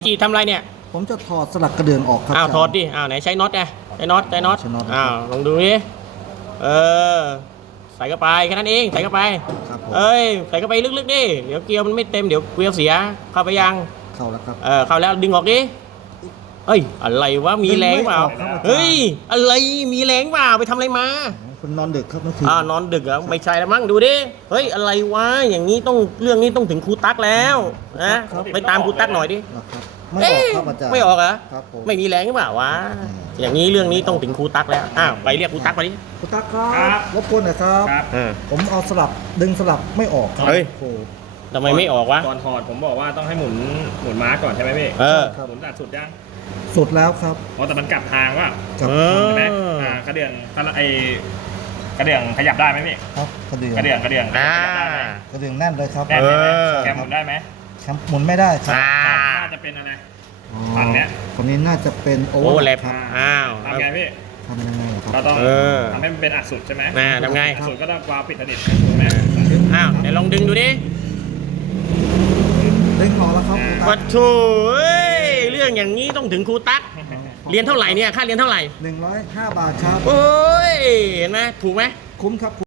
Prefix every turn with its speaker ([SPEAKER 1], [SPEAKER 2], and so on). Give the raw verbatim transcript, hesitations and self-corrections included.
[SPEAKER 1] จีทำอะไรเนี่ย
[SPEAKER 2] ผมจะถอดสลักกระเดื่องออกครับ
[SPEAKER 1] อ้าวถอดดิอ้าวไหนใช้น็อตไงใช้น็อตใช้น็อตอ้าวลองดูดิเออใส่เข้าไปแค่นั้นเองใส่เข้าไปเอ้ยใส่เข้าไปลึกๆดิเดี๋ยวเกลียวมันไม่เต็มเดี๋ยวเกลียวเสียเข้าไปยัง
[SPEAKER 2] เข้าแล้วครับ
[SPEAKER 1] เออเข้าแล้วดึงออกดิเฮ้ยอะไรวะมีแรงเปล่าเฮ้ยอะไรมีแรงเปล่าไปทำอะไรมา
[SPEAKER 2] คุณนอนดึกครับเมื่อคืน
[SPEAKER 1] อ่านอนดึกเหรอไม่ใช่แล้วมั้งดูดิเฮ้ยอะไรวะอย่างนี้ต้องเรื่องนี้ต้องถึงครูตั๊กแล้วนะไปตามครูตั๊กหน่อยดิ
[SPEAKER 2] ไม่ออกครับอาจารย์
[SPEAKER 1] ไม่ออกเหรอ
[SPEAKER 2] ครับผม
[SPEAKER 1] ไม่มีแรงหรือเปล่าวะอย่างนี้เรื่องนี้ต้องถึงครูตั๊กแล้วอ้าวไปเรียกครูตั๊กมาดิ
[SPEAKER 2] ครูตั๊กครับรบกวนหน่อยครับผมเอาสลับดึงสลับไม่ออกครับ
[SPEAKER 1] เฮ้ยทำไมไม่ออกวะ
[SPEAKER 3] ก่อนถอดผมบอกว่าต้องให้หมุนหมุนม้าก่อนใช่ไหมพี่
[SPEAKER 1] เออ
[SPEAKER 3] หมุนตัดสุดยัง
[SPEAKER 2] สุดแล้วครับ
[SPEAKER 3] อ๋อแต่มันกลับทางว่ะ
[SPEAKER 2] กลับ
[SPEAKER 3] ใช่ไหมอ่ากระเดื่องกระไอกระเดื่องขยับได้ไหมพี่
[SPEAKER 2] ครับกระเดื่อง
[SPEAKER 3] กระเดื่องกระเดื่อง
[SPEAKER 1] อ่
[SPEAKER 2] ากระเดื่องแน่นเลยครับ
[SPEAKER 3] แน่นไหมแกหมุนได้ไหม
[SPEAKER 2] แคมหมุนไม่ได้ครับ
[SPEAKER 3] น่าจะเป็นอะไรฝั่งเนี้ย
[SPEAKER 2] คนนี้น่าจะเป็นโอ
[SPEAKER 1] เวอร์แลป
[SPEAKER 2] ครับ
[SPEAKER 1] อ้าว
[SPEAKER 3] ทำไงพี่
[SPEAKER 2] ทำยังไงครับ
[SPEAKER 3] เราต้องทำให้มันเป็นอัดสุดใช่ไหม
[SPEAKER 1] ทำไง
[SPEAKER 3] อัดสุดก็ต้องวาล์วปิดสนิทถูกไหม
[SPEAKER 1] อ้าวเดี๋ยวลองดึงดูดิ
[SPEAKER 2] ดึงออกแล้วครับ
[SPEAKER 1] ปัดโถ่เรื่องอย่างนี้ต้องถึงครูตั๊กเรียนเท่าไหร่เนี่ยค่าเรียนเท่าไหร่
[SPEAKER 2] หนึ่งร้อยห้าบาทครับ
[SPEAKER 1] โอ้ยเห็นไหมถูกไหม
[SPEAKER 2] คุ้มครับ